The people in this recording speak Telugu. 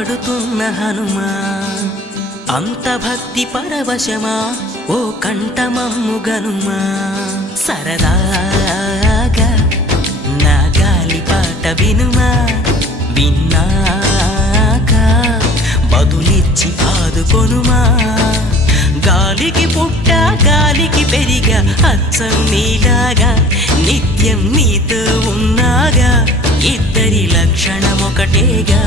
పాడుతున్న హనుమా అంత భక్తి పరవశమా ఓ కంఠమమ్ము గనుమా సరదాగా నా గాలి పాట వినుమా విన్నాక బదులిచ్చి ఆదుకొనుమా గాలికి పుట్ట గాలికి పెరిగా అచ్చం నీలాగా నిత్యం నీతో ఉన్నాగా ఇద్దరి లక్షణం ఒకటేగా